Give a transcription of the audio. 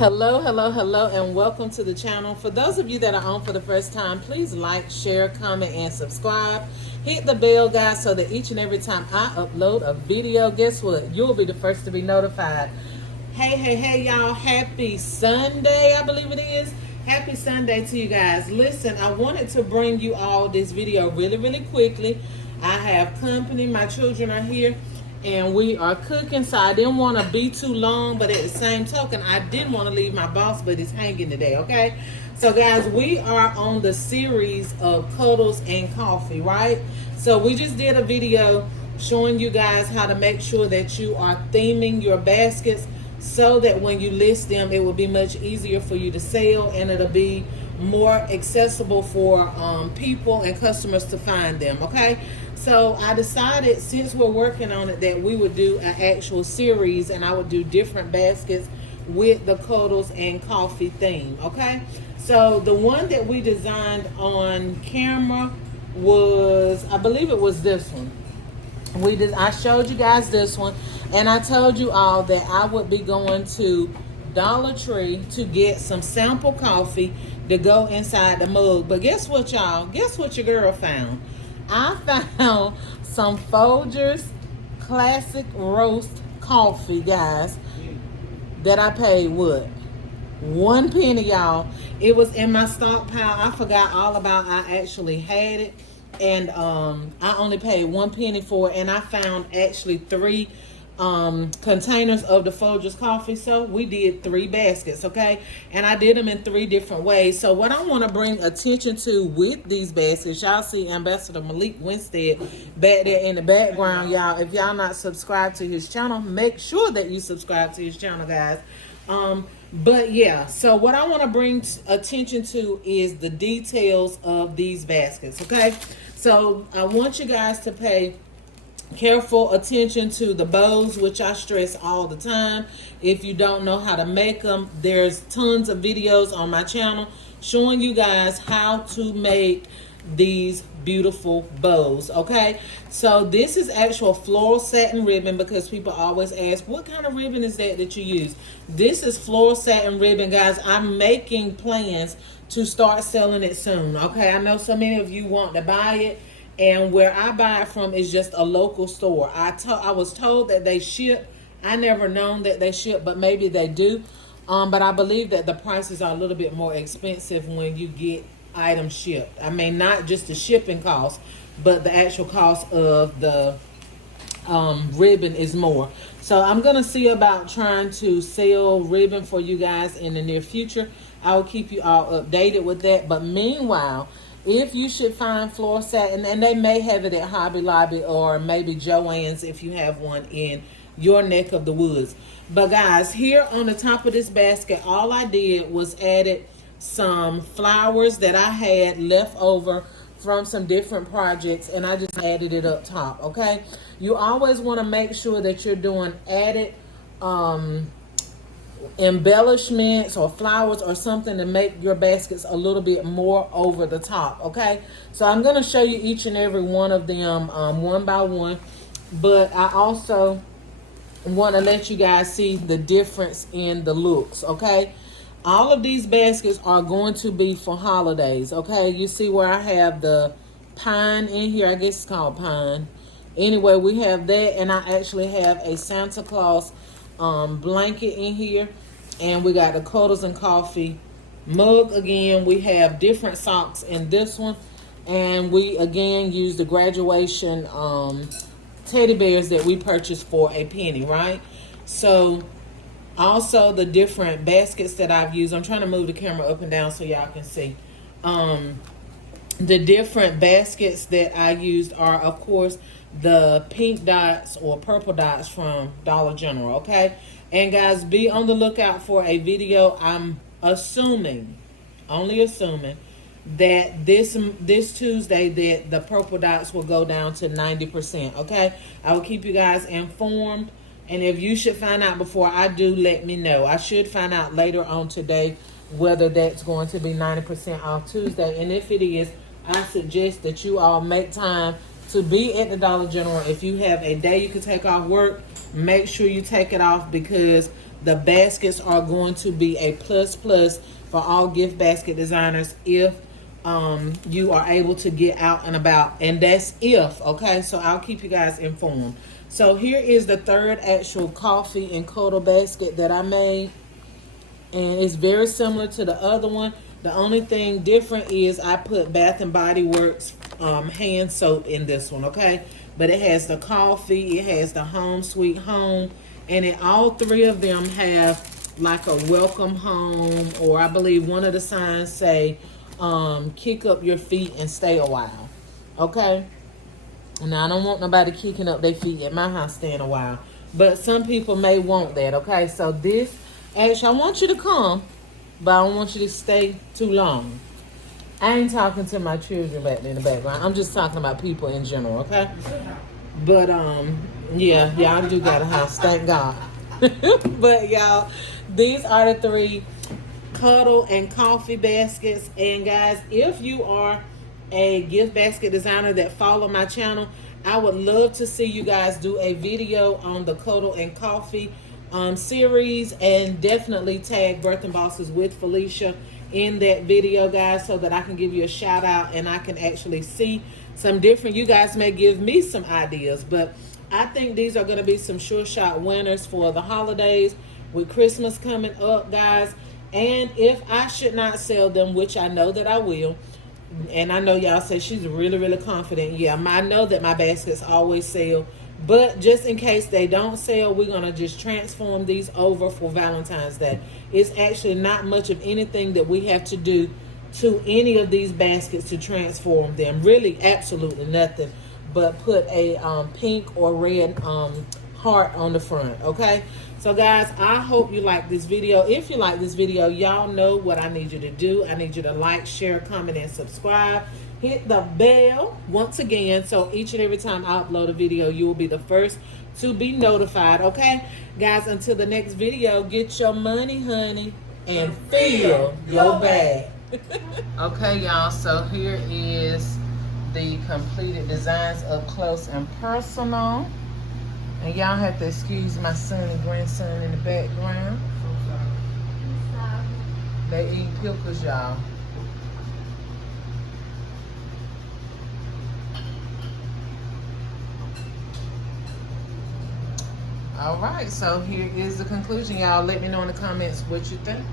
Hello, hello, hello, and welcome to the channel. For those of you that are on for the first time, please like, share, comment, and subscribe. Hit the bell, guys, so that each and every time I upload a video, guess what? You'll be the first to be notified. Hey, y'all. Happy Sunday, I believe it is. Happy Sunday to you guys. Listen, I wanted to bring you all this video really quickly. I have company. My children are here. And we are cooking, so I didn't want to be too long, but at the same token, I didn't want to leave my boss, but it's hanging today, okay? So, guys, we are on the series of Cuddles and Coffee, right? So, we just did a video showing you guys how to make sure that you are theming your baskets so that when you list them, it will be much easier for you to sell, and it'll be more accessible for people and customers to find them, okay? So I decided, since we're working on it, that we would do an actual series, and I would do different baskets with the Cuddles and Coffee theme, okay? So the one that we designed on camera was, I believe it was this one. I showed you guys this one, and I told you all that I would be going to Dollar Tree to get some sample coffee to go inside the mug. But guess what, y'all? Guess what your girl found? I found some Folgers Classic Roast coffee, guys, that I paid what? 1 penny, y'all. It was in my stockpile. I forgot all about I actually had it. And I only paid 1 penny for it. And I found actually 3 containers of the Folgers coffee. So we did 3 baskets, okay? And I did them in 3 different ways. So what I want to bring attention to with these baskets, y'all see Ambassador Malik Winstead back there in the background, y'all. If y'all not subscribed to his channel, make sure that you subscribe to his channel, guys. But yeah, so what I want to bring attention to is the details of these baskets, okay? So I want you guys to pay careful attention to the bows, which I stress all the time. If you don't know how to make them, there's tons of videos on my channel showing you guys how to make these beautiful bows, okay? So this is actual floral satin ribbon, because people always ask, what kind of ribbon is that you use? This is floral satin ribbon, guys. I'm making plans to start selling it soon, okay? I know so many of you want to buy it, and where I buy it from is just a local store. I was told that they ship. I never known that they ship, but maybe they do. But I believe that the prices are a little bit more expensive when you get items shipped. I mean, not just the shipping cost, but the actual cost of the ribbon is more. So I'm going to see about trying to sell ribbon for you guys in the near future. I will keep you all updated with that. But meanwhile, if you should find floral satin, and they may have it at Hobby Lobby or maybe Joann's if you have one in your neck of the woods. But guys, here on the top of this basket, all I did was added some flowers that I had left over from some different projects, and I just added it up top, okay? You always want to make sure that you're doing added embellishments or flowers or something to make your baskets a little bit more over the top, okay? So I'm going to show you each and every one of them one by one, but I also want to let you guys see the difference in the looks, okay? All of these baskets are going to be for holidays, okay? You see where I have the pine in here. I guess it's called pine. Anyway, we have that, and I actually have a Santa Claus blanket in here, and we got the Cuddles and Coffee mug again. We have different socks in this one, and we again use the graduation teddy bears that we purchased for a penny, right? So also the different baskets that I've used. I'm trying to move the camera up and down so y'all can see. The different baskets that I used are, of course, the pink dots or purple dots from Dollar General, okay? And guys, be on the lookout for a video. I'm assuming, only assuming, that this Tuesday that the purple dots will go down to 90%, okay? I will keep you guys informed, and if you should find out before I do, let me know. I should find out later on today whether that's going to be 90% off Tuesday, and if it is, I suggest that you all make time to be at the Dollar General. If you have a day you can take off work, make sure you take it off, because The baskets are going to be a plus plus for all gift basket designers if you are able to get out and about, and that's if, okay? So I'll keep you guys informed. So here is the third actual coffee and cuddle basket that I made, and it's very similar to the other one. The only thing different is I put Bath and Body Works hand soap in this one, okay? But it has the coffee, it has the home sweet home, and all three of them have like a welcome home, or I believe one of the signs say kick up your feet and stay a while, okay? Now I don't want nobody kicking up their feet at my house staying a while, but some people may want that, okay? So this, actually I want you to come, but I don't want you to stay too long. I ain't talking to my children back in the background. I'm just talking about people in general, okay? But yeah, y'all do got a house, thank God. But y'all, these are the three cuddle and coffee baskets. And guys, if you are a gift basket designer that follow my channel, I would love to see you guys do a video on the cuddle and coffee series, and definitely tag Birthing Bosses with Felicia in that video, guys, so that I can give you a shout out and I can actually see some different, you guys may give me some ideas, but I think these are going to be some sure shot winners for the holidays with Christmas coming up, guys. And if I should not sell them, which I know that I will, and I know y'all say she's really, really confident. Yeah, I know that my baskets always sell. But just in case they don't sell, we're going to just transform these over for Valentine's Day. It's actually not much of anything that we have to do to any of these baskets to transform them. Really, absolutely nothing. But put a pink or red heart on the front, okay? So guys, I hope you like this video. If you like this video, y'all know what I need you to do. I need you to like, share, comment, and subscribe. Hit the bell once again, so each and every time I upload a video, you will be the first to be notified, okay? Guys, until the next video, get your money, honey, and fill your bag. Okay, y'all, so here is the completed designs up close and personal. And y'all have to excuse my son and grandson in the background. They eat pickles, y'all. All right, so here is the conclusion. Y'all let me know in the comments what you think.